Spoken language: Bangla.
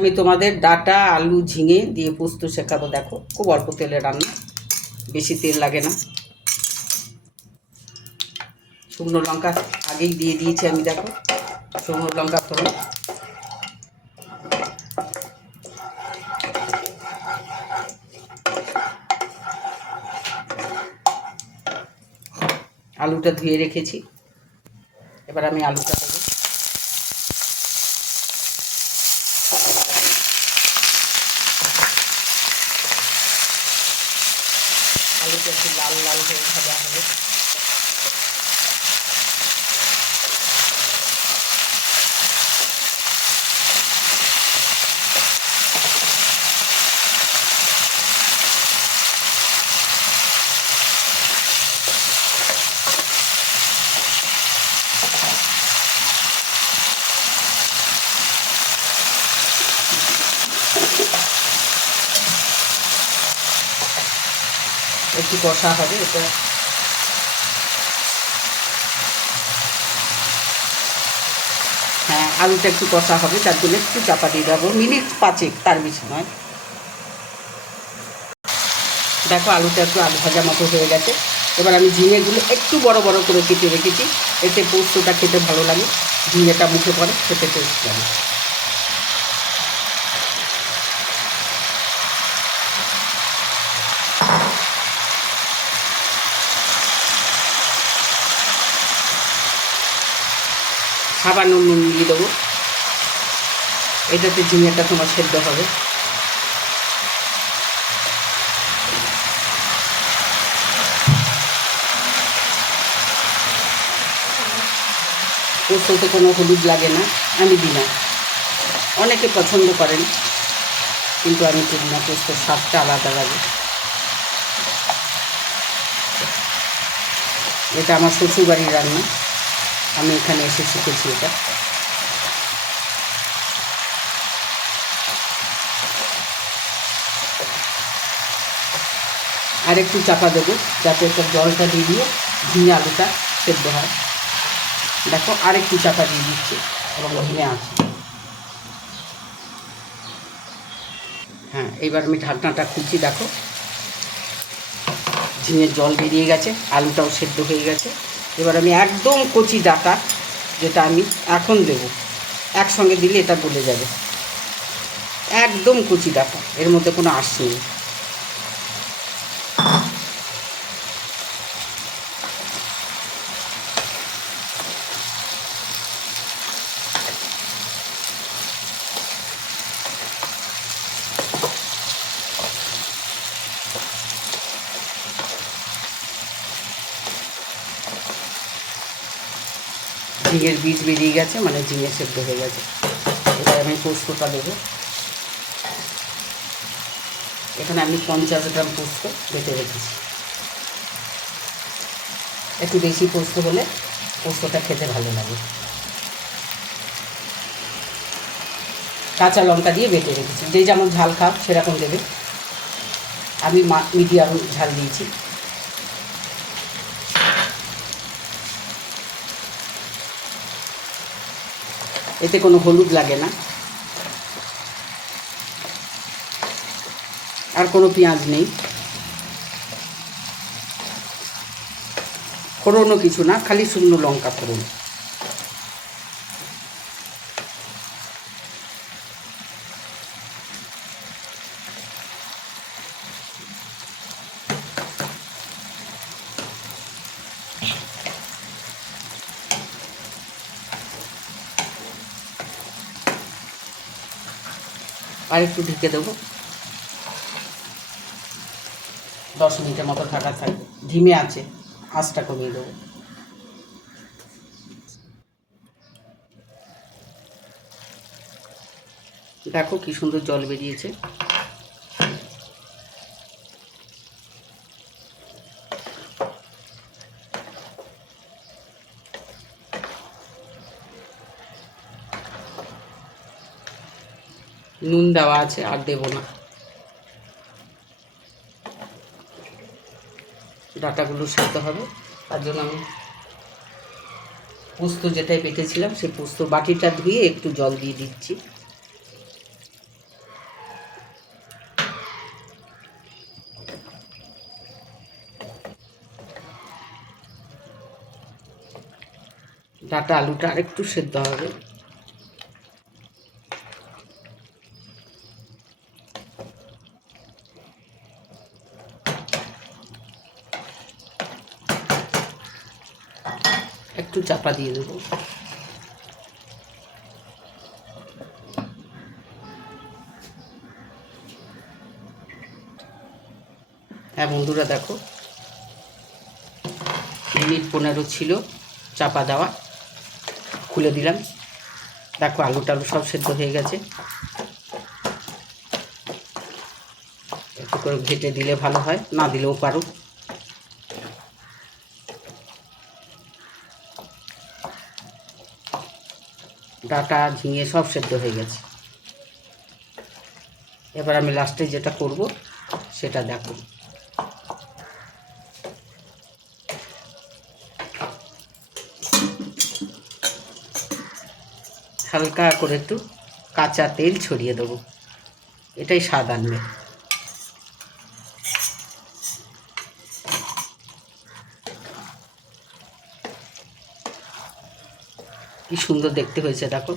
আমি তোমাদের ডাটা আলু ঝিঙে দিয়ে পোস্ত শেখাবো। দেখো, খুব অল্প তেলে রান্না, বেশি তেল লাগে না। শুকনো লঙ্কা আগেই দিয়ে দিয়েছি আমি। দেখো, শুকনো লঙ্কা ফোড়ন, আলুটা ধুয়ে রেখেছি। এবার আমি আলুটা দেবো। আলুটা একটু লাল লাল হয়ে ভাজা হবে। একটু কষা হবে এটা। হ্যাঁ, আলুটা একটু কষা হবে, তার জন্য একটু চাপা দিয়ে দেবো, মিনিট 5, তার বেশি নয়। দেখো, আলুটা একটু আলু ভাজা মতো হয়ে গেছে। এবার আমি ঝিঙেগুলো একটু বড় বড় করে কেটে রেখেছি, এতে পোস্তটা খেতে ভালো লাগে। ঝিঙেটা মুখে পড়ে, খেতে টেস্ট লাগে। সামান্য নুন দিয়ে দেবো, এটাতে ঝিঙেটা তোমার সেদ্ধ হবে। পোস্ততে কোনো হলুদ লাগে না, আমি দিই না। অনেকে পছন্দ করেন, কিন্তু আমি করি না, পোস্তর স্বাদটা আলাদা লাগে। এটা আমার শ্বশুরবাড়ির রান্না, আমি এখানে এসে শিখেছি এটা। আর একটু চাপা দেবো, যাতে একটা জলটা দিয়ে দিয়ে ঝিঙে আলুটা সেদ্ধ হয়। দেখো, আর একটু চাপা দিয়ে দিচ্ছি এবং ঝিঙে আছে। হ্যাঁ, এবার আমি ঢাকনাটা খুলছি। দেখো, ঝিঙের জল বেরিয়ে গেছে, আলুটাও সেদ্ধ হয়ে গেছে। এবার আমি একদম কচি ডাটা, যেটা আমি এখন দেব, একসঙ্গে দিলে এটা গলে যাবে। একদম কচি ডাটা, এর মধ্যে কোনো আঁশ নেই। ঝিঙের বীজ বেরিয়ে গেছে, মানে ঝিঙে সেদ্ধ হয়ে গেছে। এবার আমি পোস্তটা দেবো। এখানে আমি 50 গ্রাম পোস্ত বেটে রেখেছি। একটু বেশি পোস্ত হলে পোস্তটা খেতে ভালো লাগে। কাঁচা লঙ্কা দিয়ে বেটে রেখেছি, যে যেমন ঝাল খাও সেরকম দেবে। আমি মিডিয়াম ঝাল দিয়েছি। এতে কোনো হলুদ লাগে না, আর কোনো পেঁয়াজ নেই, ফোড়নও কিছু না, খালি শুকনো লঙ্কা ফোড়ন। আর একটু ঢেকে দেবো, 10 মিনিটের মতো ঢাকা থাকবে। ধিমে আছে, আঁচটা কমিয়ে দেবো। দেখো কি সুন্দর জল বেরিয়েছে। নুন দেওয়া আছে, আর দেবো না। ডাটাগুলো সেদ্ধ হবে, তার জন্য আমি পোস্ত যেটাই বেটেছিলাম সেই পোস্ত বাটিটা ধুয়ে একটু জল দিয়ে দিচ্ছি। ডাঁটা আলুটা আরেকটু সেদ্ধ হবে। একটু চাপা দিয়ে দেবো। হ্যাঁ বন্ধুরা, দেখো মিনিট 15 ছিল চাপা দেওয়া, খুলে দিলাম। দেখো আলু টালু সব সেদ্ধ হয়ে গেছে। একটু করে ঘেটে দিলে ভালো হয়, না দিলেও পারো। ডাঁটা ঝিঙে সব সেদ্ধ হয়ে গেছে। এবার আমি লাস্টে যেটা করব সেটা দেখো। হালকা করে একটু কাঁচা তেল ছড়িয়ে দেবো, এটাই স্বাদ আনবে। কি সুন্দর দেখতে হয়েছে দেখো।